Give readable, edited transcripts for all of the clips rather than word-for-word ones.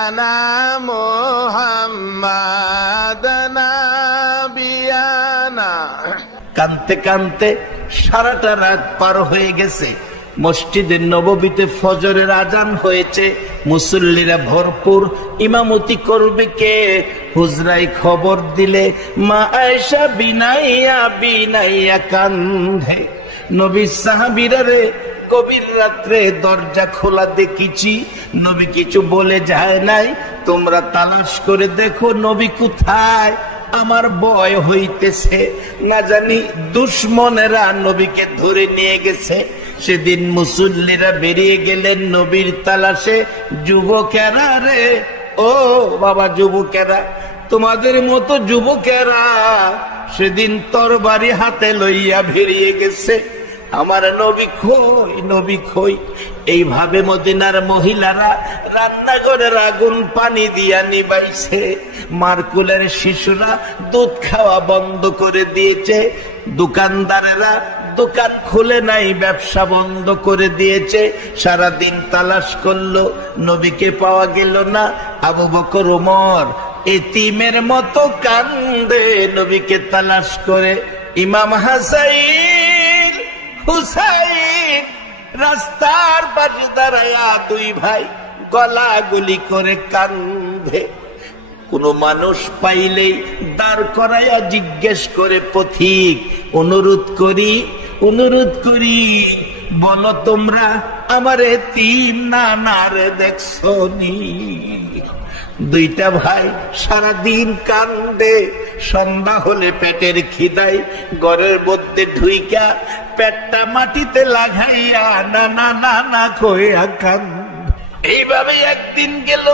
আনা মুহাম্মাদ নাবিয়ানা। কানতে কানতে সারাটা রাত পার হয়ে গেছে। মসজিদে নববীতে ফজরের আজান হয়েছে, মুসল্লিরা ভরপুর। ইমামতি করবে কে? হুজরাই খবর দিলে মা আয়েশা বিনাইয়া বিনাইয়া কান্ধে। নবী সাহাবীরা রে, গভীর রাত্রে দরজা খোলা দেখেছি, নবী কিছু বলে যায় নাই। তোমরা তালাশ করে দেখো নবী কোথায়। আমার ভয় হইতেছে, না জানি দুশ্মনেরা নবীকে ধরে নিয়ে গেছে। সেদিন মুসল্লিরা বেরিয়ে গেলেন নবীর তালাশে। যুবকেরা রে, ও বাবা যুবকেরা, তোমাদের মতো যুবকেরা সেদিন তরবারি হাতে লইয়া বেরিয়ে গেছে। আমার নবী কই, নবী কই। এইভাবে মদিনার মহিলারা রান্নাঘরের আগুন পানি দিয়া নিবাইছে। মারকুলের শিশুরা দুধ খাওয়া বন্ধ করে দিয়েছে। দোকানদারেরা দোকান খুলে নাই, ব্যবসা বন্ধ করে দিয়েছে। সারাদিন তালাশ করলো, নবীকে পাওয়া গেল না। আবু বকর ওমর এতিমের মতো কান্দে নবীকে তালাশ করে। ইমাম হাসাইন হুসাইন রাস্তার পাশে দাঁড়ায়া দুই ভাই গলাগুলি করে কান্দে। কোন মানুষ পাইলেই দাঁড় করাইয়া জিজ্ঞেস করে, পথিক অনুরোধ করি বলো তোমরা আমার এতিম নানারে দেখছো নি? দুইটা ভাই সারাদিন কান্দে। সন্ধ্যা হলে পেটের খিদায় ঘরের মধ্যে ঢুইকা পেটটা মাটিতে লাগাইয়া না না না না কইয়া কান্দে। এইভাবে একদিন গেল,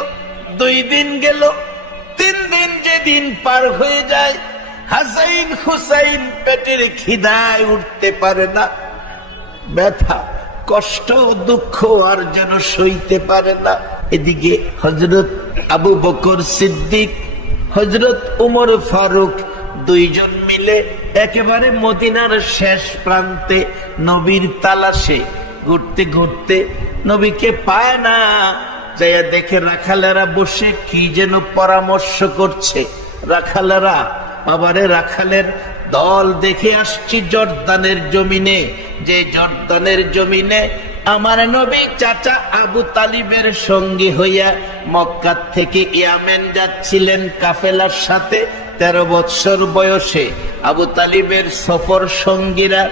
2 দিন গেল, 3 দিন। যেদিন পার হয়ে যায়, হাসাইন হুসাইন পেটের খিদায় উঠতে পারে না। ব্যথা, কষ্ট, দুঃখ আর যেন সইতে পারে না। এদিকে হযরত আবু বকর সিদ্দিক, হযরত উমর ফারুক দুইজন মিলে একেবারে মদিনার শেষ প্রান্তে নবীর তালাশে ঘুরতে ঘুরতে নবীকে পায় না। যাইয়া দেখে রাখালেরা বসে কি যেন পরামর্শ করছে। রাখালেরা, বাবারে রাখালের দল দেখে আসছি জর্দানের জমিনে, যে জর্দানের জমিনে আমার নবী চাচা আবু তালিবের সঙ্গী হইয়া মক্কা থেকে ইয়ামেন যাচ্ছিলেন কাফেলার সাথে। 13 বৎসর বয়সে আবু তালিবের সফর সঙ্গীরা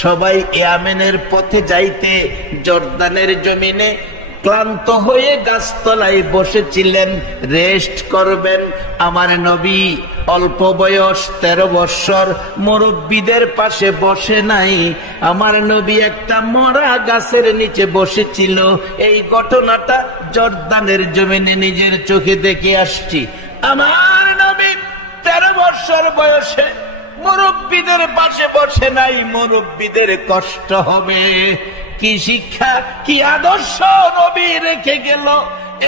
সবাই ইয়ামেনের পথে যাইতে জর্দানের জমিনে ক্লান্ত হয়ে গাছতলায় বসেছিলেন, রেস্ট করবেন। আমার নবী অল্প বয়স, 13 বৎসর, মুরব্বীদের পাশে বসে নাই। আমার নবী একটা মরা গাছের নিচে বসেছিল। এই ঘটনাটা জর্দানের জমিনে নিজের চোখে দেখে আসছি। আমার নবী 13 বৎসর বয়সে মুরব্বীদের পাশে বসে নাই, মুরব্বীদের কষ্ট হবে। কি শিক্ষা, কি আদর্শ নবী রেখে গেল।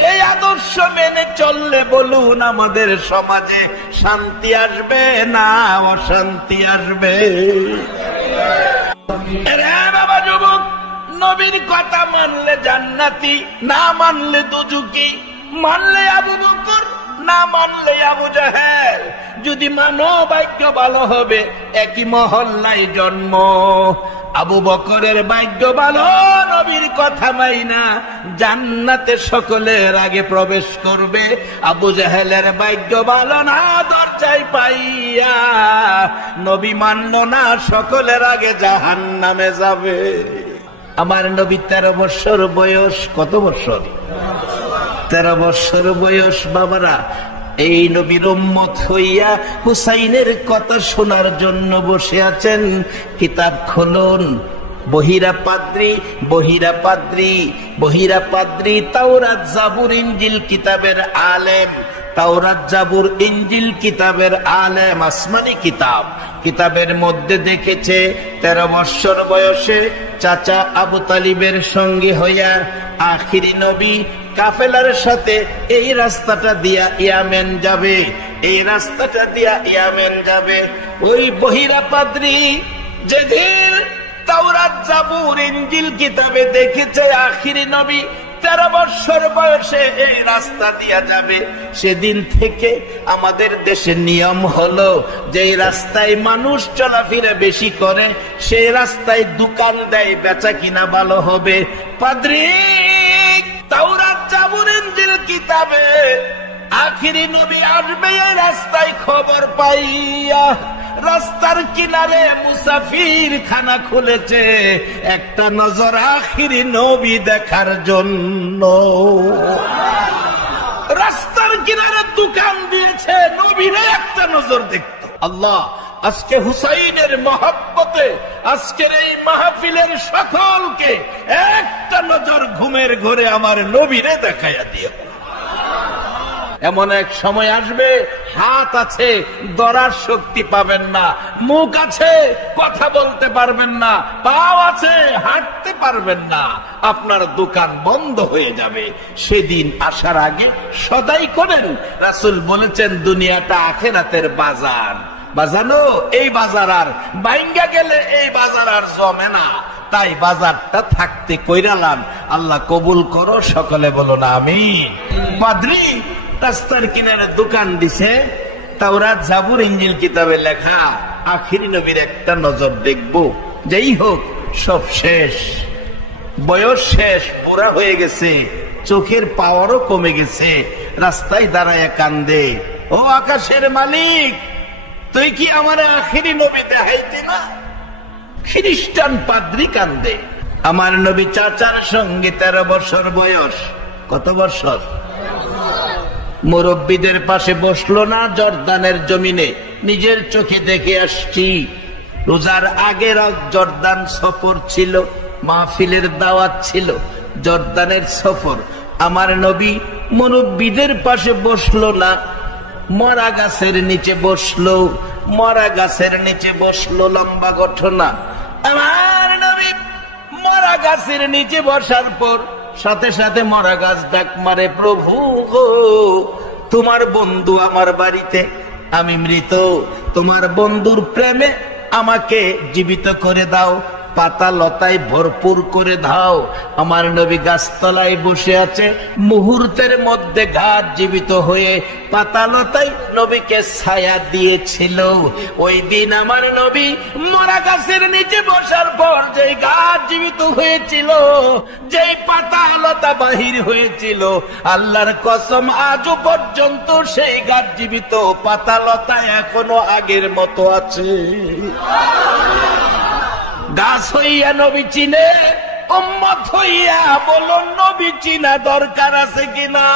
এই আদর্শ মেনে চললে বলুন আমাদের সমাজে শান্তি আসবে না অশান্তি আসবে? বাবা যুবক, নবীর কথা মানলে জান্নাতি, না মানলে দুজুকি। মানলে আবু বকর, না মানলে আবু জাহেল। যদি মানো ভাগ্য ভালো হবে, একই মহল্লায় জন্ম। আবু বকরের ভাগ্য ভালো, নবীর কথা মাইনা জান্নাতে সকলের আগে প্রবেশ করবে। আবু জাহেলের ভাগ্য ভালো না, দরজায় পাইয়া নবী মানল না, সকলের আগে জাহান্নামে যাবে। আমার নবী 13 বৎসর বয়স। কত বৎসর? 13 বৎসর বয়স। বাবারা, এই নবীর উম্মত হইয়া হুসাইনের কথা শোনার জন্য বসে আছেন। কিতাব খুলুন। বহিরা পাদ্রী তাওরাত জাবুর ইনজিল কিতাবের আলেম। তাওরাত জাবুর ইনজিল কিতাবের আলেম, আসমানি কিতাব। কিতাবের মধ্যে দেখেছে 13 বৎসর বয়সে চাচা আবু তালিবের সঙ্গে হইয়া আখিরি নবী কাফেলার সাথে এই রাস্তাটা দিয়া ইয়ামেন যাবে, এই রাস্তাটা দিয়া ইয়ামেন যাবে। ওই বহিরা পাদ্রী যেদিন তাওরাত জাবুর ইনজিল কিতাবে দেখেছে আখিরি নবী 13 বছর বয়সে এই রাস্তা দিয়া যাবে। সেদিন থেকে আমাদের দেশের নিয়ম হলো যে রাস্তায় মানুষ চলাফেরা বেশি করে সেই রাস্তায় দোকান দেয়, বেচা কিনা ভালো হবে। পাদ্রী, তাওরাত জাবুর ইনজিল কিতাবে আখিরি নবী আসবে এই রাস্তায় খবর পাইয়া রাস্তার কিনারে মুসাফির খানা খুলেছে একটা নজর আখিরি নবী দেখার জন্য। রাস্তার কিনারে দোকান দিয়েছে নবীরে একটা নজর দেখতো। আল্লাহ আজকে হুসাইনের মহব্বতে আজকের এই মাহফিলের সকলকে একটা নজর ঘুমের ঘরে আমার নবীরে দেখাইয়া দিও। এমন এক সময় আসবে হাত আছে ধরার শক্তি পাবেন না, মুখ আছে কথা বলতে পারবেন না, পাও আছে হাঁটতে পারবেন না, আপনার দোকান বন্ধ হয়ে যাবে। সেদিন আসার আগে সদাই করেন। রাসূল বলেছেন দুনিয়াটা আখিরাতের বাজার। বাজানো এই বাজার আর বাইঙ্গা গেলে এই বাজার আর জমে না, তাই বাজারটা থাকতে কইরালাম। আল্লাহ কবুল করো, সকলে বলো না আমিন। পাদ্রী রাস্তার কিনারে দোকান দিছে, তাওরাত জাবুর ইনজিল কিতাবে লেখা আখিরি নবীর একটা নজর দেখবো। যেই হোক সব শেষ, বয়স শেষ, বুড়া হয়ে গেছে, চোখের পাওয়ারও কমে গেছে, রাস্তায় দাঁড়ায় কান্দে, ও আকাশের মালিক তুই কি আমার আখিরি নবী দেখাইতে না? খ্রিস্টান পাদ্রী কান্দে। আমার নবী চাচার সঙ্গে 13 বছর বয়স। কত বছর? মুরব্বীদের পাশে বসলো না জর্দানের জমিনে, নিজের চোখে দেখে আসছি। রোজার আগের জর্দান সফর ছিল, মাহফিলের দাওয়াত ছিল, জর্দানের সফর। আমার নবী মুরব্বীদের পাশে বসলো না, মরা গাছের নিচে বসলো, মরা গাছের নিচে বসলো। লম্বা ঘটনা। আমার নবী মরা গাছের নিচে বসার পর সাথে সাথে মরা গাছ ডাক মারে, প্রভু গো তোমার বন্ধু আমার বাড়িতে, আমি মৃত, তোমার বন্ধুর প্রেমে আমাকে জীবিত করে দাও, পাতা লতায় ভরপুর করে দাও। আমার নবী গাছতলায় বসে আছে, মুহূর্তের মধ্যে গাছ জীবিত হয়ে পাতা লতায় নবীকে ছায়া দিয়েছিল। ওই দিন আমার নবী মরা গাছের নিচে বসার পর যেই গাছ জীবিত হয়েছিল, যেই পাতা লতা বাহির হয়েছিল, আল্লাহর কসম আজও পর্যন্ত সেই গাছ জীবিত, পাতা লতা এখনো আগের মতো আছে। গাছ হইয়া নবী চিনে, উম্মত হইয়া বলো নবী চিনা দরকার আছে কিনা?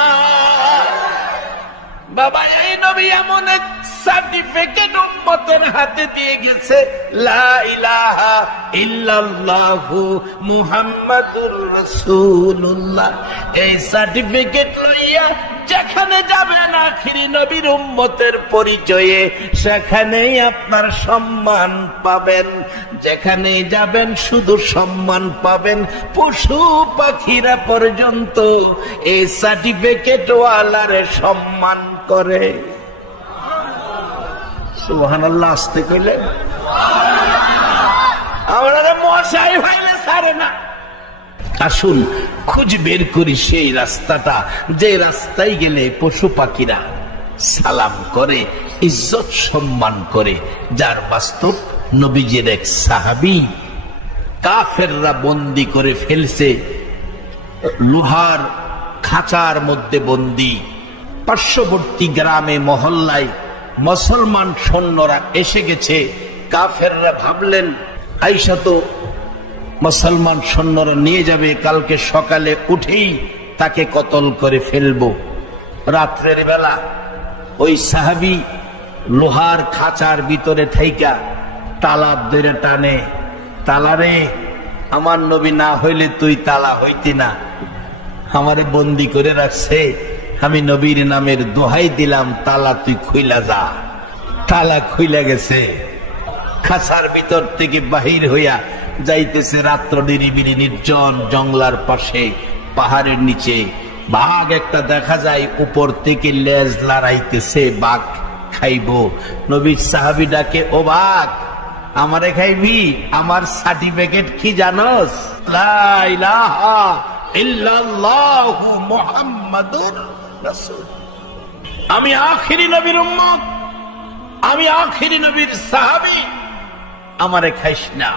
বাবা এই নবী এমন এক সার্টিফিকেট উম্মতের হাতে দিয়ে গেছে, লা ইলাহা ইল্লাল্লাহু মুহাম্মাদুর রাসূলুল্লাহ। এই সার্টিফিকেট লইয়া যেখানে যাবেন আখিরি নবীর উম্মতের পরিচয়ে, সেখানেই আপনার সম্মান পাবেন। যেখানে যাবেন শুধু সম্মান পাবেন। পশু পাখিরা পর্যন্ত এই সার্টিফিকেট ওয়ালারে সম্মান করে। সুবহানাল্লাহ। আসতে কইলে আমরা মশাই ভাইলে ছাড়ে না। আসুন খুঁজ বের করি সেই রাস্তাটা, যে রাস্তায় গেলে পশু পাখিরা সালাম করে, ইজ্জত সম্মান করে, যার বাস্তব নবীজির এক সাহাবী কাফেররা বন্দি করে ফেলছে, লোহার খাঁচার মধ্যে বন্দি। পার্শ্ববর্তী গ্রামে মহল্লায় মুসলমান সৈন্যরা এসে গেছে। কাফেররা ভাবলেন আইসা তো মুসলমান সৈন্যরা নিয়ে যাবে, কালকে সকালে উঠেই তাকে কতল করে ফেলবো। রাত্রের বেলা ওই সাহাবী লোহার খাঁচার ভিতরে থাইকা তালা ধরে টানে, তালারে আমার নবী না হইলে তুই তালা হইতি না, আমারে বন্দি করে রাখছে, আমি নবীর নামের দোহাই দিলাম, তালা তুই খুইলা যা। তালা খুইলা গেছে, খাঁচার ভিতর থেকে বাহির হইয়া যাইতেছে। রাত্র নিরিবিলি নির্জন জঙ্গলার পাশে পাহাড়ের নিচে বাঘ একটা দেখা যায়, উপর থেকে লেজ লড়াইতেছে, বাঘ খাইব। নবীর সাহাবী ডাকে, ও বাঘ আমারে খাইবি? আমার সার্টিফিকেট কি জানোস? লা ইলাহা ইল্লাল্লাহু মুহাম্মাদুর রাসূল। আমি আখিরি নবীর উম্মত, আমি আখিরি নবীর সাহাবী, আমারে খাইস না।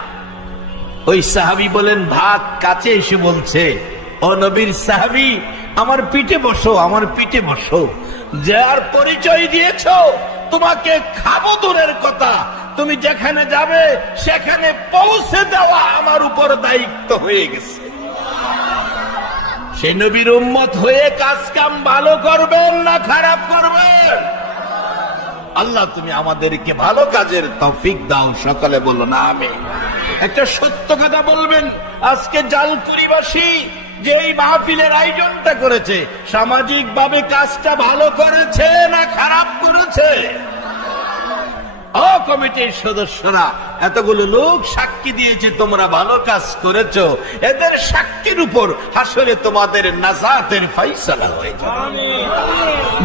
ওই সাহাবী বলেন, ভাত কাছে এসে বলছে, ও নবীর সাহাবী, আমার পিঠে বসো, আমার পিঠে বসো। যার পরিচয় দিয়েছো, তোমাকে খাবো দূরের কথা, তুমি যেখানে যাবে সেখানে পৌঁছে দেওয়া আমার উপর দায়িত্ব হয়ে গেছে। সে নবীর উম্মত হয়ে কাজ কাম ভালো করবেন না খারাপ করবেন? আল্লাহ তুমি আমাদেরকে ভালো কাজের তৌফিক দাও, সকলে বলো না আমিন। একটা সত্য কথা বলবেন, আজকে জালকুড়িবাসী যে এই মাহফিলের আয়োজনটা করেছে, সামাজিক ভাবে কাজটা ভালো করেছে না খারাপ করেছে? কমিটির সদস্যরা এতগুলো লোক সাক্ষী দিয়েছে তোমরা ভালো কাজ করেছো, এদের সাক্ষীর উপর হাসরে তোমাদের নাজাতের ফায়সালা হয়ে যাবে।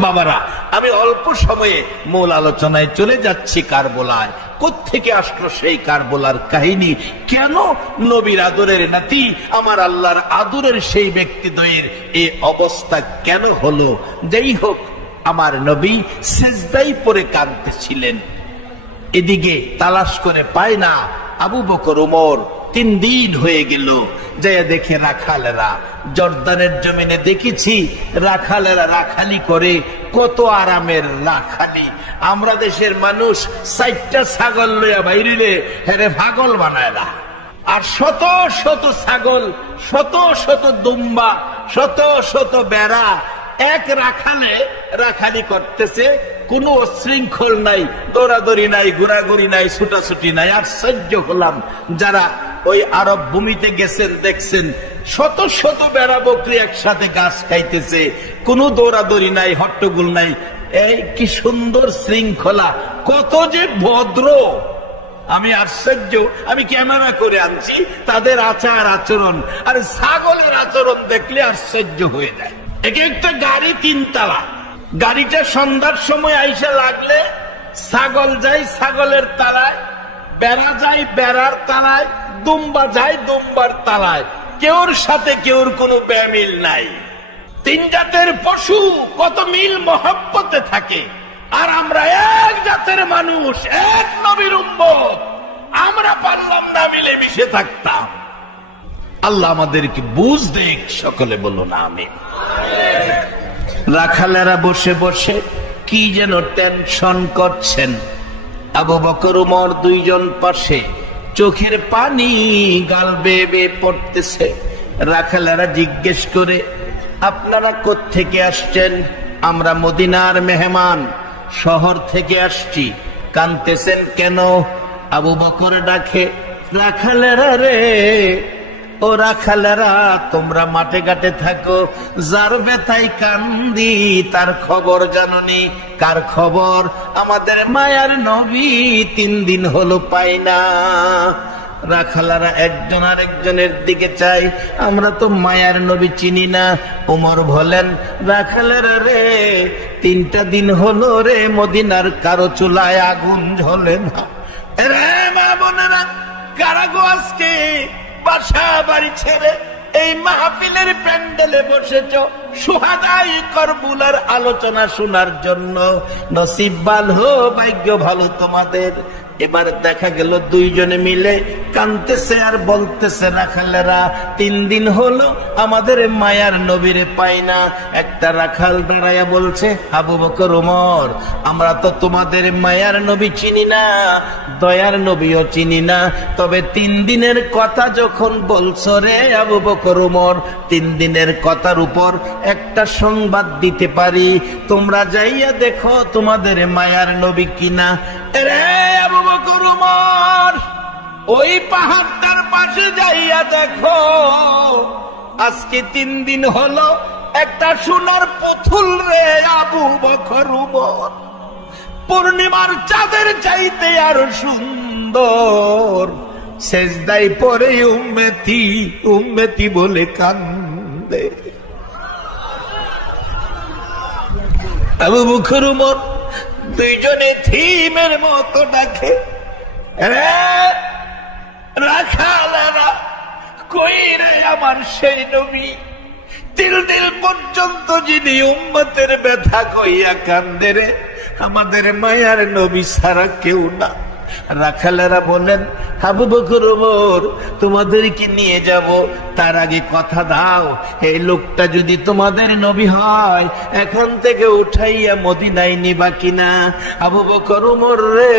বাবারা, আমি অল্প সময়ে মূল আলোচনায় চলে যাচ্ছি। কারবালায় কোত্থেকে আসলো সেই কারবালার কাহিনী? কেন নবীর আদরের নাতি, আমার আল্লাহর আদরের সেই ব্যক্তিদ্বয়ের এই অবস্থা কেন হলো? যাই হোক, আমার নবী সিজদায় পড়ে কাঁদতেছিলেন। এদিকে তালাশ করে পায় না। আবু বকর ওমর 3 দিন হয়ে গেল, যায় দেখে রাখালেরা জর্দানের জমিনে, দেখেছি রাখালেরা রাখালি করে, কত আরামের রাখালি। আমরা দেশের মানুষ 4টা ছাগল লইয়া বাইরিলে হেরে পাগল বানায় না। আর শত শত ছাগল, শত শত দুম্বা, শত শত বেড়া এক রাখালে রাখালি করতেছে, কোনো অশৃঙ্খল নাই, দৌড়াদৌড়ি নাই, ঘোরাঘুরি নাই, ছুটাছুটি নাই। আশ্চর্য হলাম, যারা ওই আরব ভূমিতে গেছেন দেখছেন শত শত বেড়া বকরি একসাথে ঘাস খাইতেছে, কোনো দৌড়াদৌড়ি নাই, হট্টগোল নাই। এই কি সুন্দর শৃঙ্খলা, কত যে ভদ্র! আমি আশ্চর্য, আমি ক্যামেরা করে আনছি তাদের আচার আচরণ, আর ছাগলের আচরণ দেখলে আশ্চর্য হয়ে যায়। এক একটা গাড়ি 3 তালা, গাড়িটা সন্ধ্যার সময় আইসা লাগলে ছাগল যায় ছাগলের তালায়, বেড়া যায় বেড়ার তালায়, দুম্বা যায় দুম্বার তালায়, কেউর সাথে কেউর কোনো বেমিল নাই। 3 জাতের পশু কত মিল মহব্বতে থাকে, আর আমরা এক জাতের মানুষ, এক নবীর উম্মত, আমরা পারলাম না মিলে মিশে থাকতাম। আল্লাহ আমাদেরকে বুঝ দেখ, সকলে বলুন আমিন। রাখালেরা বসে বসে কি যেন টেনশন করছেন। আবু বকর ওমর 2 জন পাশে, চোখের পানি গাল বেয়ে বেয়ে পড়তেছে। রাখালেরা জিজ্ঞেস করে, আপনারা কোত্থেকে আসছেন? আমরা মদিনার মেহমান, শহর থেকে আসছি। কাঁদতেছেন কেন? আবু বকর ডাকে, রাখালেরা রে, ও রাখালেরা, তোমরা মাঠে ঘাটে থাকো, যার ব্যথায় কান্দি তার খবর জাননি। কার খবর? আমাদের মায়ার নবী 3 দিন হলো পাই না। রাখালারা একজন আরেকজনের দিকে চাই, আমরা তো মায়ার নবী চিনি না। ওমর বলেন, রাখালেরা রে, 3টা দিন হলো রে মদিনার কারো চুলায় আগুন জ্বলে না। রে মা বোনেরা, কারাগো আজকে বাসা বাড়ি ছেড়ে এই মাহফিলের প্যান্ডেলে বসেছ সুহাদাই কারবালার আলোচনা শোনার জন্য। নসিব ভালো, ভাগ্য ভালো তোমাদের। এবার দেখা গেল 2 জনে মিলে কাঁদতেছে আর বলতেছে, রাখালেরা 3 দিন হলো আমাদের মায়ার নবীরে পাই না। একটা রাখাল দাঁড়াইয়া বলছে, আবু বকর ওমর, আমরা তো তোমাদের মায়ার নবী চিনি না, দয়ার নবীও চিনি না, তবে 3 দিনের কথা যখন বলছো রে আবু বকর ওমর, 3 দিনের কথার উপর একটা সংবাদ দিতে পারি। তোমরা যাইয়া দেখো তোমাদের মায়ার নবী কিনা। রে আবু বকর ওমর, ওই পাহাড়টার পাশে যাইয়া দেখো, আজকে 3 দিন হলো একটা সোনার পুতুল রে আবু বকর ওমর, পূর্ণিমার চাঁদের চাইতে আর সুন্দর, সেজদায় পড়ে উম্মতি উম্মতি বলে কান্দে। আবু বকর ওমর 2 জনে থিমের মতো ডাকে, রাখালেরা কই রে আমার সেই নবী, তিল তিল পর্যন্ত যিনি উম্মতের ব্যথা কইয়া কান্দে রে, আমাদের মায়ার নবী ছাড়া কেউ না। রাখালেরা বলেন, আবু বকর ওমর তোমাদেরকে নিয়ে যাব, তার আগে কথা দাও, এই লোকটা যদি তোমাদের নবী হয় এখন থেকে উঠাইয়া মদিনায় নিবা কিনা? আবু বকর ওমর রে,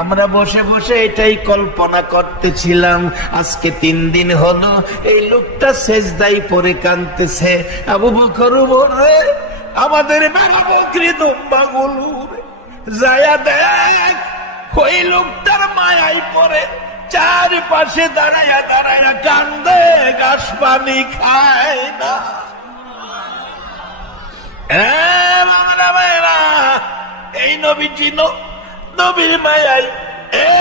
আমরা বসে বসে এটাই কল্পনা করতেছিলাম, আজকে 3 দিন হলো এই লোকটা সেজদায় পড়ে কাঁদতেছে। আবু বকর ওমর রে, আমাদের বাবা বকরি দুম্বাগুলো যায়া দেখ, ওই লোকটার মায়াই পড়ে চারপাশে দাঁড়াইয়া দাঁড়াইয়া কান্দে, ঘাস পানি খায় না। এই নবী চিনো, নবীর মায়াই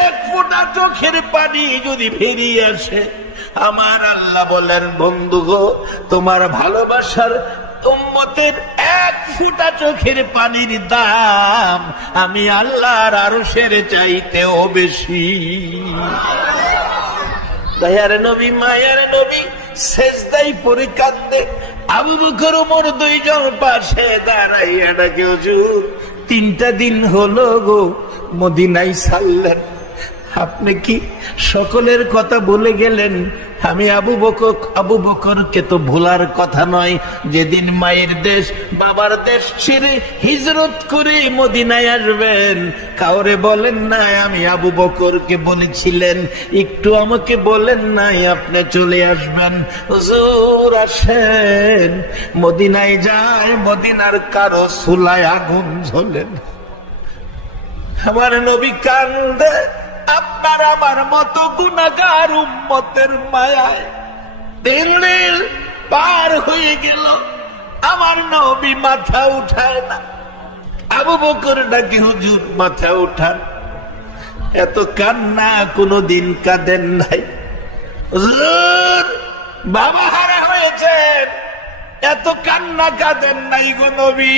এক ফোঁটা চোখের পানি যদি ফিরিয়ে আসে, আমার আল্লাহ বলেন, বন্ধু গো, তোমার ভালোবাসার উম্মতের এক ফোঁটা চোখের পানির দাম আমি আল্লাহর আরশের চাইতেও বেশি। দয়ার নবী, মায়ের নবী সেজদায় পড়ে কাঁদে। আবু বকর ওমর 2 জন পাশে দাঁড়াইয়া ডাকে, হুজুর 3টা দিন হলো গো মদিনায় ছাড়লেন, আপনি কি সকলের কথা বলে গেলেন? আমি আবু বকরকে তো ভোলার কথা নয়, যেদিন মায়ের দেশ বাবার দেশ ছেড়ে হিজরত করে মদিনায় আসবেন, কাউরে বলেন নাই আমি আবু বকরকে বলেছিলেন, একটু আমাকে বলেন নাই আপনি চলে আসবেন? হুজুর আসেন, মদিনায় যায়, মদিনার কারো চুলায় আগুন জ্বলেন, আমার নবী কান্দে, আপনার আমার মতো গুনাহগার উম্মতের মায়ায় 3 দিন পার হয়ে গেল, আমার নবী মাথা উঠায় না। আবু বকর ডাকে, হুজুর মাথা উঠান, এত কান্না কোনদিন কাঁদেন নাই। হুজুর বাবা হারা হয়েছেন, এত কান্না কাঁদেন নাই গো নবী,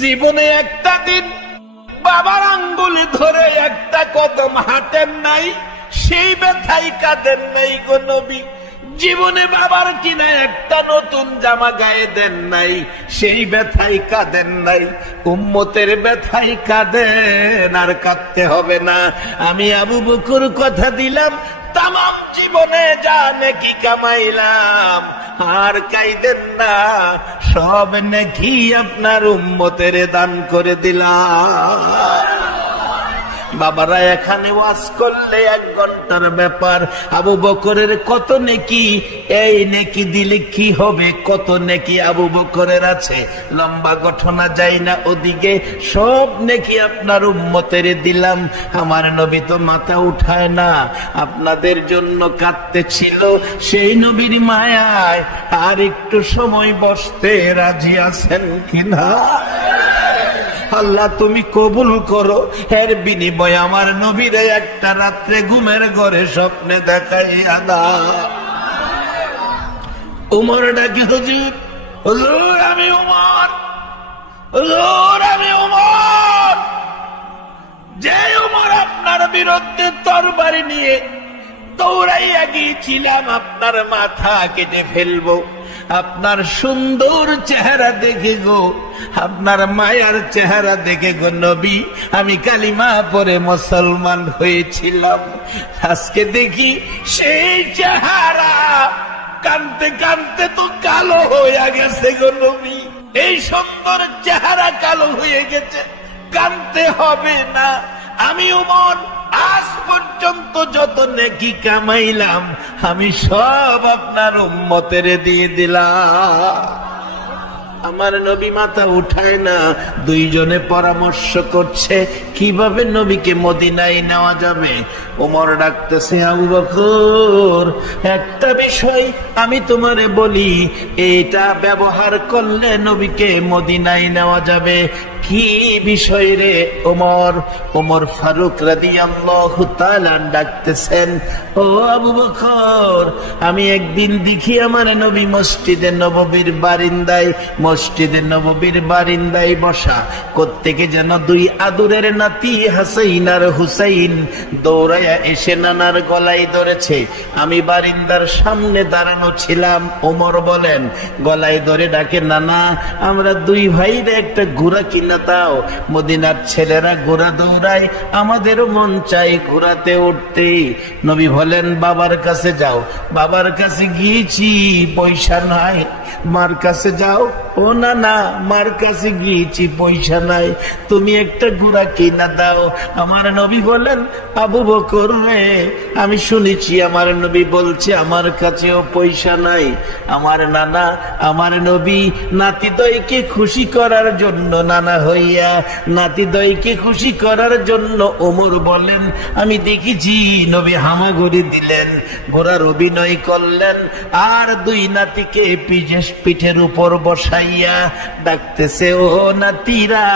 জীবনে একটা দিন বাবার আঙ্গুলি ধরে একটা কদম হাঁটেন নাই, সেই ব্যথাই কাঁদেন নাই গো নবী, জীবনে বাবার কিনা একটা নতুন জামা গায়ে দেন নাই, সেই ব্যথাই কাঁদেন নাই, উম্মতের ব্যথাই কাঁদেন, আর কাঁদতে হবে না। আমি আবু বকর কথা দিলাম, তামাম জীবনে যা নেকি কামাইলাম আর কাইদেন না, সব নেকি আপনার উম্মতের দান করে দিলাম। বাবারা এখানে ওয়াজ করলে 1 ঘন্টার ব্যাপার, আবু বকরের কত নেকি, এই নেকি দিলে কি হবে, কত নেকি আবু বকরের আছে, লম্বা ঘটনা যাই না ওদিকে, সব নেকি আপনার উম্মতের দিলাম। আমার নবী তো মাথা উঠায় না, আপনাদের জন্য কাঁদতেছিল, সেই নবীর মায়ায় আর একটু সময় বসতে রাজি আছেন কিনা? আল্লাহ তুমি কবুল করো, এর বিনিময়ে আমার নবীরে একটা রাত্রে ঘুমের ঘরে স্বপ্নে দেখাইয়া দাও। উমর ডাকি, হুজুর, হুজুর আমি উমর, হুজুর আমি উমর, যে উমর আপনার বিরুদ্ধে তরবারি নিয়ে দৌড়াইয়া গিয়েছিলাম, আপনার মাথা কেটে ফেলবো, আপনার সুন্দর চেহারা দেখে গো, আপনার মায়ার চেহারা দেখে গো নবী আমি কালিমা পড়ে মুসলমান হয়েছিলাম, আজকে দেখি সেই চেহারা কানতে কানতে তো কালো হয়ে গেছে গো নবী, এই সুন্দর চেহারা কালো হয়ে গেছে, কানতে হবে না। আমি উমর আজ পর্যন্ত যত নেকি কামাইলাম আমি সব আপনার উম্মতের দিয়ে দিলাম। আমার নবী মাথা উঠায় না, 2 জনে পরামর্শ করছে কিভাবে নবীকে মদিনায় নেওয়া যাবে। ওমর ডাকতেছে, আবু বকর একটা বিষয় আমি তোমারে বলি, এটা ব্যবহার করলে নবীকে মদিনায় নেওয়া যাবে। কি বিষয় রে ওমর? ওমর ফারুক রাদিয়াল্লাহু তাআলা ডাকতেছেন, ও আবু বকর আমি একদিন দেখি আমার নবী মসজিদে নববীর বারিন্দায় বসা, কোত্থেকে যেন 2 আদরের নাতি হাসাইন আর হুসাইন দৌড়ায় হইয়া এসে নানার গলায় ধরেছে। আমি বারিন্দার সামনে দাঁড়ানো ছিলাম। ওমর বলেন, গলায় ধরে ডাকে, নানা আমরা দুই ভাইরে একটা ঘোড়া কিনা দাও। মদিনার ছেলেরা ঘোড়া দৌড়ায়, আমাদেরও মন চাই ঘোড়াতে উঠতে। নবী বলেন, বাবার কাছে যাও। বাবার কাছে গিয়েছি, পয়সা নাই। মার কাছে যাও। ও না, মার কাছে গিয়েছি, পয়সা নাই, তুমি একটা ঘোড়া কিনা দাও। আমার নবী বলেন, আবু বকর রে, আমি শুনেছি আমার নবী বলছে আমার কাছেও পয়সা নাই। আমার নানা, আমার নবী নাতিদয়কে খুশি করার জন্য, নানা হইয়া নাতিদয়কে খুশি করার জন্য ওমর বলেন, আমি দেখেছি নবী হামাগুড়ি দিলেন, ঘোড়ার অভিনয় করলেন, আর দুই নাতিকে পিঠের উপর বসাইয়া ডাকতেছে, ও নাতিরা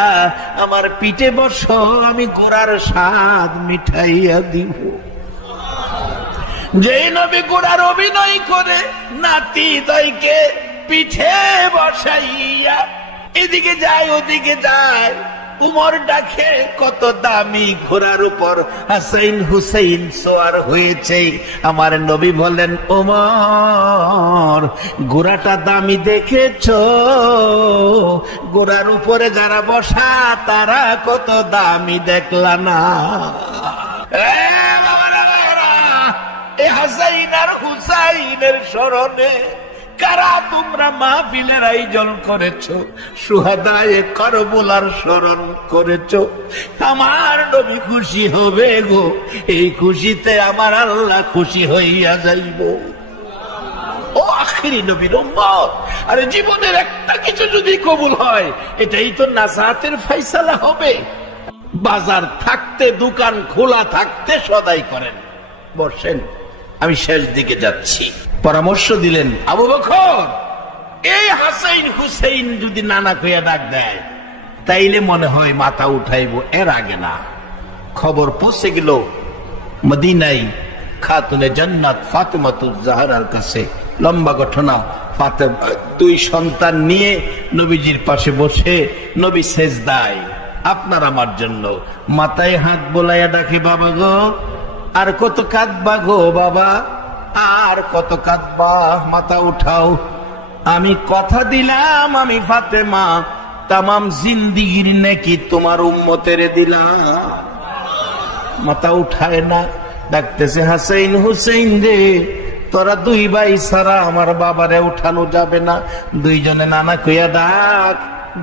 আমার পিঠে বসো, আমি ঘোড়ার স্বাদ মিঠাইয়া দিব। যেই নবী ঘোড়ার অভিনয় করে নাতি দয়কে পিঠে বসাইয়া এদিকে যায় ওদিকে যায়, উমর ডাকে, কত দামি ঘোড়ার উপর হাসাইন হুসাইন সওয়ার হয়েছে। আমার নবী বলেন, ওমর ঘোড়াটা দামি দেখেছো? ঘোড়ার উপরে যারা বসা তারা কত দামি দেখলা না? হাসাইন আর হুসাইনের স্মরণে কারা তোমরা মাহফিলের আয়োজন করেছো, সুহাদায়ে কারবালার স্মরণ করেছো। আমার নবী খুশি হবে গো, এই খুশিতে আমার আল্লাহ খুশি হইয়া যাইব। ও আখিরি নবীর উম্মত, আরে জীবনের একটা কিছু যদি কবুল হয়, এটাই তো নাজাতের ফয়সালা হবে। বাজার থাকতে, দোকান খোলা থাকতে সদাই করেন। বসেন, আমি শেষ দিকে যাচ্ছি। পরামর্শ দিলেন, আবু বকর এই হাসাইন হুসাইন যদি নানা কইয়া ডাক দেয় তাইলে মনে হয় মাথা উঠাইব, এর আগে না। খবর পৌঁছে গেল মদিনায় খাতুনে জান্নাত ফাতেমাতুজ জাহরার কাছে। লম্বা ঘটনা। ফাতেমা দুই সন্তান নিয়ে নবীজির পাশে বসে, নবী সেজদায়, আপনার আমার জন্য মাথায় হাত বোলাইয়া ডাকে, বাবা গো আর কত কাঁদবা গো বাবা, আর কত কাঁদবা, মাথা উঠাও। আমি কথা দিলাম আমি ফাতেমা তামাম জিন্দিগির নাকি তোমার উম্মতের দিলাম। মাথা উঠায় না, ডাকতেছে, হাসাইন হুসাইন রে, তোরা দুই ভাই ছাড়া আমার বাবারে উঠানো যাবে না। দুইজনে নানা কইয়া ডাক,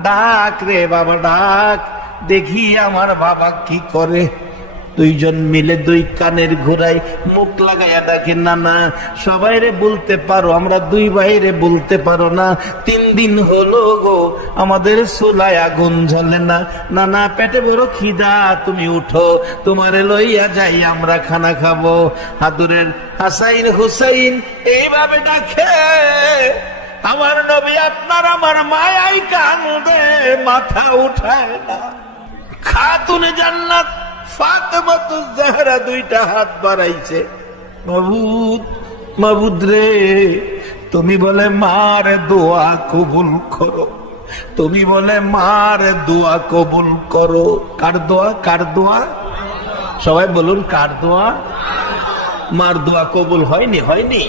ডাক রে বাবা ডাক, দেখি আমার বাবা কি করে। দুইজন মিলে দুই কানের ঘোড়ায় মুখ লাগাইয়া ডাকে, নানা সবাই রে বলতে পারো, আমরা দুই ভাইরে বলতে পারো না, 3 দিন হলো গো আমাদের চুলায় আগুন জ্বলে না। নানা পেটে বড় খিদা, তুমি উঠো, তোমারে লইয়া যাই, আমরা খানা খাবো। হাদুরের হাসাইন হুসাইন এইভাবে ডাকে। আমার নবী আপনার আমার মায়াই কান্দে, মাথা উঠায় না। খাতুনে জান্নাত ফাতেমাতুজ জাহরা দুইটা হাত বাড়াইছে, মাবুদ মাবুদ রে, তুমি বলে মার দোয়া কবুল করো, তুমি বলে মার দোয়া কবুল করো। কার দোয়া? কার দোয়া? সবাই বলুন, কার দোয়া? মার দোয়া কবুল হয়নি? হয়নি?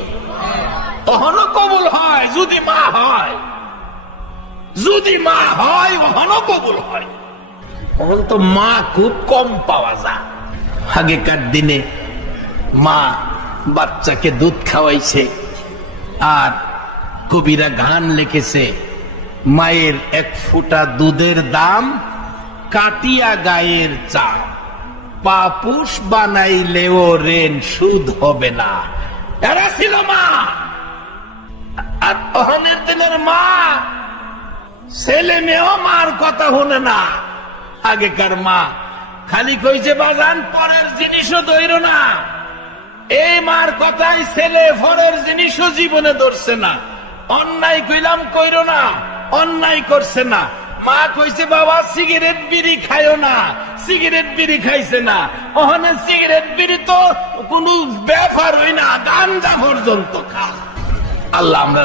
তখনও কবুল হয় যদি মা হয়, যদি মা হয় তখনও কবুল হয়। এখন তো মা খুব কম পাওয়া যায়। আগেকার দিনে মা বাচ্চাকে দুধ খাওয়াইছে, আর কবিরা গান লিখেছে, মায়ের 1 ফুটা দুধের দাম কাটিয়া গায়ের চাল, পাপুষ বানাইলেও ঋণ সুদ হবে না। এরা ছিল মা। আর অহনের দিনের মা, ছেলে মেয়েও মার কথা শুনে না। আগেকার মা খালি কইছে, বাজান পরের জিনিসও ধইরো না। এই মার কথায় ছেলে পরের জিনিসও জীবনে ধরছে না। অন্যায় কইলাম কইরো না, অন্যায় করছে না। মা কইছে, বাবা সিগারেট বিড়ি খাইও না, সিগারেট বিড়ি খাইছে না। ওখানে সিগারেট বিড়ি তো কোনো ব্যাপার হই না, গাঞ্জা পর্যন্ত খা। আল্লাহ আমরা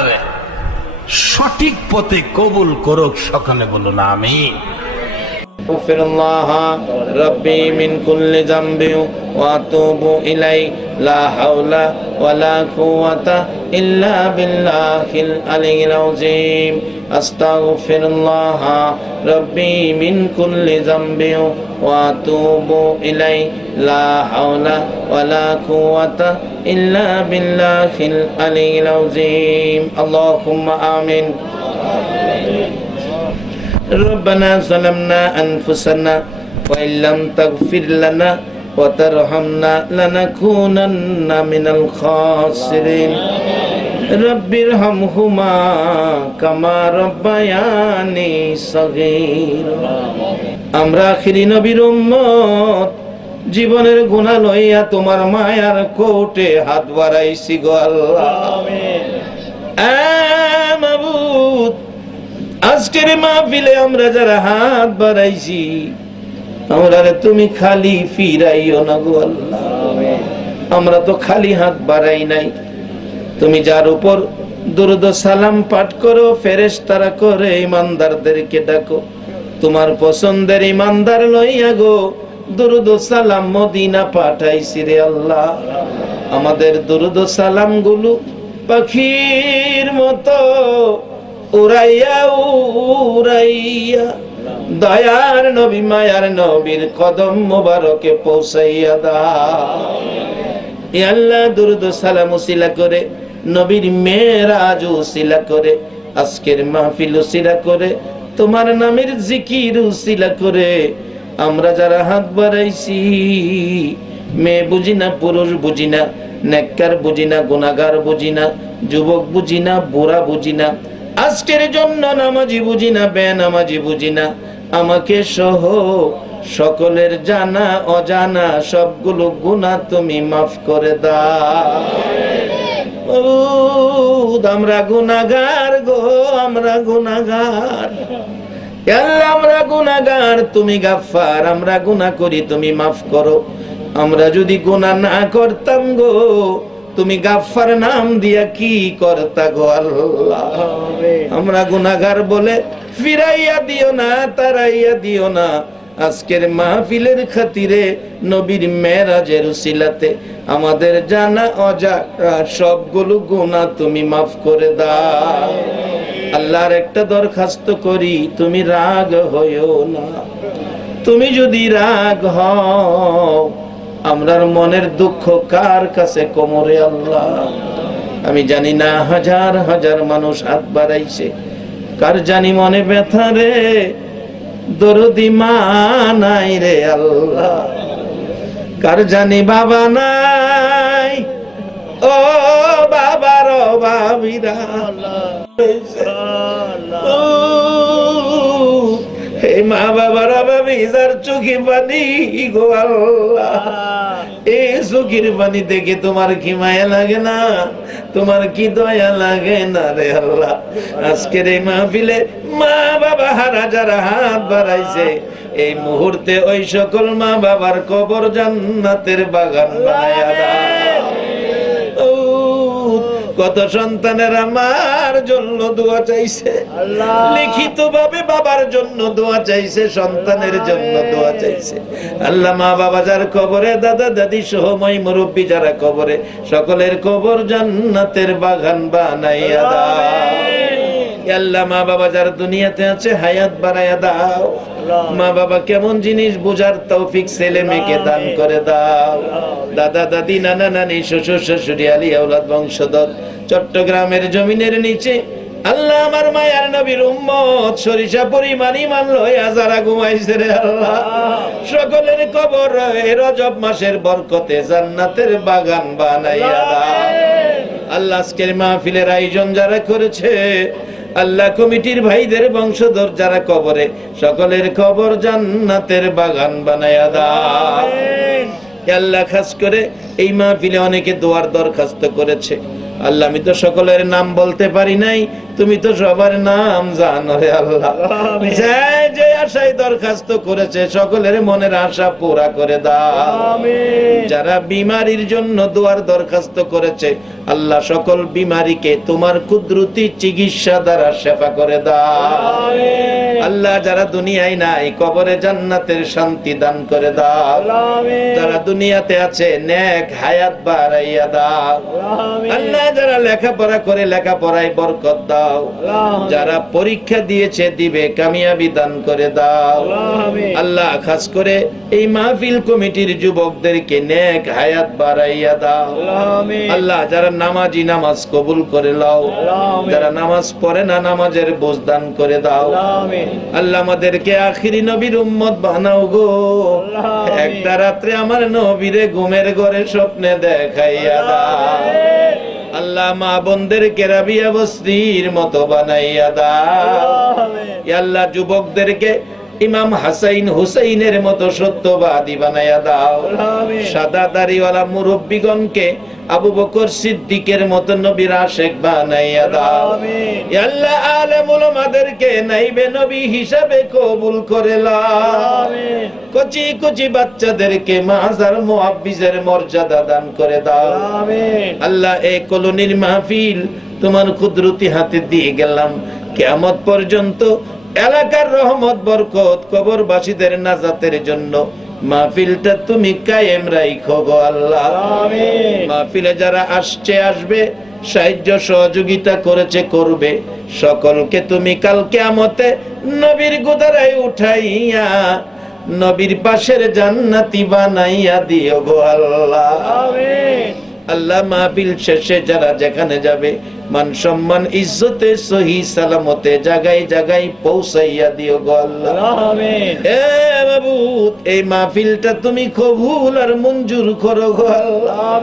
সঠিক পথে কবুল করুক, সকালে বলুন আমিন। আস্তাগফিরুল্লাহ রাব্বি মিন কুল্লি যামবি ওয়া আতুবু ইলাই লা হাওলা ওয়ালা কুওয়াতা ইল্লা বিল্লাহিল আলিয়্যিল আযীম আস্তাগফিরুল্লাহ রাব্বি মিন কুল্লি যামবি ওয়া আতুবু ইলাই লা হাওলা ওয়ালা কুওয়াতা ইল্লা বিল্লাহিল আলিয়্যিল আযীম আল্লাহুম্মা আমিন ربنا ظلمنا أنفسنا وإن لم تغفر لنا وترحمنا لنكونن من الخاسرين رب ارحمهما كما ربياني صغيرا আমরা আখিরি নবীর উম্মত জীবনের গুনাহ লইয়া তোমার মায়ার কোর্টে হাত বাড়াইছি গো আল্লাহ আমিন মাবুদ আজকের মাহফিলে আমরা যারা হাত বাড়াইছি আমরা তুমি খালি ফিরাইও না গো আল্লাহ আমিন আমরা তো খালি হাত বাড়াই নাই তুমি যার উপর দুরূদ সালাম পাঠ করো ফেরেশতারা করে ইমানদারদেরকে ডাকো তোমার পছন্দের ইমানদার লইয়া গো দুরূদ সালাম মদিনা পাঠাইছি রে আল্লাহ আমাদের দুরূদ সালাম গুলো পাখির মতো উড়াইয়া উড়াইয়া দয়ার নবী মায়ার নবীর কদম মোবারকে পৌঁছাইয়া দাও ইয়া আল্লাহ দুরূদ সালাম উসিলা করে নবীর মেরাজ উসিলা করে আজকের মাহফিল উসিলা করে তোমার নামের জিকির উসিলা করে আমরা যারা হাত বাড়াইছি মেয়ে বুঝি না পুরুষ বুঝি না নেককার বুঝি না গুনাহগার বুঝি না যুবক বুঝি না বুড়া বুঝি না আজকের জন্য নামাজি বুঝি না বেনামাজি বুঝি না আমাকে সহ সকলের জানা অজানা সবগুলো গুনাহ তুমি মাফ করে দাও আমরা গুনাহগার গো আমরা গুনাহগার আল্লাহ আমরা গুনাহগার তুমি গাফফার আমরা গুনাহ করি তুমি মাফ করো আমরা যদি গুনাহ না করতাম গো তুমি গাফফার নাম দিয়া কি করতা গো আল্লাহ আমরা গুনাহগার বলে ফিরাইয়া দিও না তারাইয়া দিও না আজকের মাহফিলের খাতিরে নবীর মেরাজের উসিলাতে আমাদের জানা অজানা সবগুলো গুনাহ তুমি মাফ করে দাও আল্লাহর একটা দরখাস্ত করি তুমি রাগ হইও না তুমি যদি রাগ হও আমরার মনের দুঃখ কার কাছে কোমরে আল্লাহ আমি জানি না হাজার হাজার মানুষ হাত বাড়াইছে কার জানি মনে ব্যথা রে দরদি মা নাই রে আল্লাহ কার জানি বাবা নাই ও বাবার বাবিরা হে মা বাবার বাবি যার চোখে পানি গো আল্লাহ এই চোখের পানি দেখে তোমার কি মায়া লাগে না তোমার কি দয়া লাগে না রে আল্লাহ আজকের এই মাহফিলে মা বাবা হারা যারা হাত বাড়াইছে এই মুহূর্তে ওই সকল মা বাবার কবর জান্নাতের বাগান বানায়া দাও কত সন্তানের আমার জন্য দোয়া চাইছে লিখিত ভাবে বাবার জন্য দোয়া চাইছে সন্তানের জন্য দোয়া চাইছে আল্লাহ মা বাবা যার কবরে দাদা দাদি সহ মই মুরব্বি যারা কবরে সকলের কবর জান্নাতের বাগান বানাইয়া দাও আল্লাহ মা বাবা যার দুনিয়াতে আছে হায়াত বাড়াইয়া দাও মা বাবা কেমন জিনিস বুঝার তৌফিক ছেলে মেয়েকে দান করে দাও দাদা দাদি নানা নানি শ্বশুর শাশুড়ি আলী আওলাদ বংশধর চট্টগ্রামের জমিনের নিচে আল্লাহ আমার মায়ার নবীর উম্মত সরিষা পরিমাণ ঈমান লইয়া যারা ঘুমাইছে রে আল্লাহ সকলের কবর রজব মাসের বরকতে জান্নাতের বাগান বানাইয়া দাও আল্লাহ আজকের মাহফিলের আয়োজন যারা করেছে আল্লাহ কমিটির ভাইদের বংশধর যারা কবরে সকলের কবর জান্নাতের বাগান বানায়া দাও আল্লাহ খাস করে এই মাহফিলে অনেকে দোয়ার দরখাস্ত করেছে আল্লাহ আমি তো সকলের নাম বলতে পারি নাই তুমি তো সবার নাম জানো রে আল্লাহ যে আশায় দরখাস্ত করেছে সকলের মনের আশা পুরা করে দাও আমিন যারা বিমারির জন্য দোয়ার দরখাস্ত করেছে আল্লাহ সকল বিমারিকে তোমার কুদরতি চিকিৎসা দ্বারা শেফা করে দাও আমিন আল্লাহ যারা দুনিয়ায় নাই কবরে জান্নাতের শান্তি দান করে দাও। যারা দুনিয়াতে আছে নেক হায়াত বাড়াইয়া দাও। আল্লাহ যারা লেখাপড়া করে লেখাপড়ায় বরকত দাও। যারা পরীক্ষা দিয়েছে দিবে কামিয়াবি দান করে দাও। আল্লাহ খাস করে এই মাহফিল কমিটির যুবকদেরকে নেক হায়াত বাড়াইয়া দাও। আল্লাহ যারা নামাজি নামাজ কবুল করে নাও। যারা নামাজ পড়ে না নামাজের বোঝ দান করে দাও। আল্লাহ আমাদেরকে আখিরি নবীর উম্মত বানাও গো। একটা রাত্রে আমার নবীরে ঘুমের ঘরে স্বপ্নে দেখাইয়া দাও। আল্লাহ মা বোনদেরকে রাবিয়া বসরির মতো বানাইয়া দাও। আল্লাহ যুবকদেরকে ইমাম হাসাইন হুসাইনের মতো সত্যবাদী বানাইয়া দাও। সাদা দাড়িওয়ালা মুরব্বিগণকে আবু বকর সিদ্দিকের মতো নবীর আশিক বানাইয়া দাও। আল্লাহ আলেম উলামাদেরকে নাইবে নবী হিসাবে কবুল করে নাও। কচি কচি বাচ্চাদেরকে মাজার মুআব্বিজের মর্যাদা দান করে দাও। আল্লাহ এই কলোনির মাহফিল তোমার কুদরতি হাতে দিয়ে গেলাম। কিয়ামত পর্যন্ত এলাকার রহমত বরকত কবরবাসীদের নাজাতের জন্য মাহফিলটা তুমি কায়েম রাখো গো আল্লাহ। মাহফিলে যারা আসছে আসবে, সাহায্য সহযোগিতা করেছে করবে, সকলকে তুমি কাল কিয়ামতে নবীর গোদারায় উঠাইয়া নবীর পাশের জান্নাতি বানাইয়া দিও গো আল্লাহ। আল্লাহ মাহফিল শেষে যারা যেখানে যাবে মান সম্মান ইজ্জতে সহি সালামতে জায়গায় জায়গায় পৌঁছাইয়া দিও গো আল্লাহ। হে মাবুদ এই মাহফিলটা তুমি কবুল আর মঞ্জুর করো গো আল্লাহ।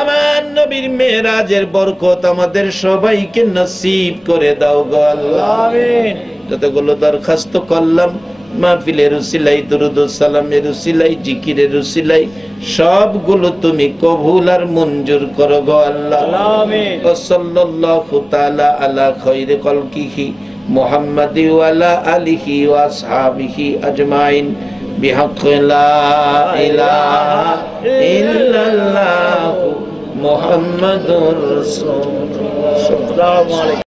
আমার নবীর মেরাজের বরকত আমাদের সবাইকে নসিব করে দাও গো আল্লাহ। যতগুলো দরখাস্ত করলাম মাহফিলের উসিলাই দুরুদ ও সালামের উসিলাই জিকিরের উসিলাই সবগুলো তুমি কবুল আর মঞ্জুর করো গো আল্লাহ। আমিন। ও সাল্লাল্লাহু তাআলা আলা খায়রি খালকিহি মুহাম্মাদি ওয়া আলা আলিহি ওয়া আসহাবিহি আজমাইন বিহাক্কি লা ইলাহা ইল্লাল্লাহু মুহাম্মাদুর রাসূলুল্লাহ।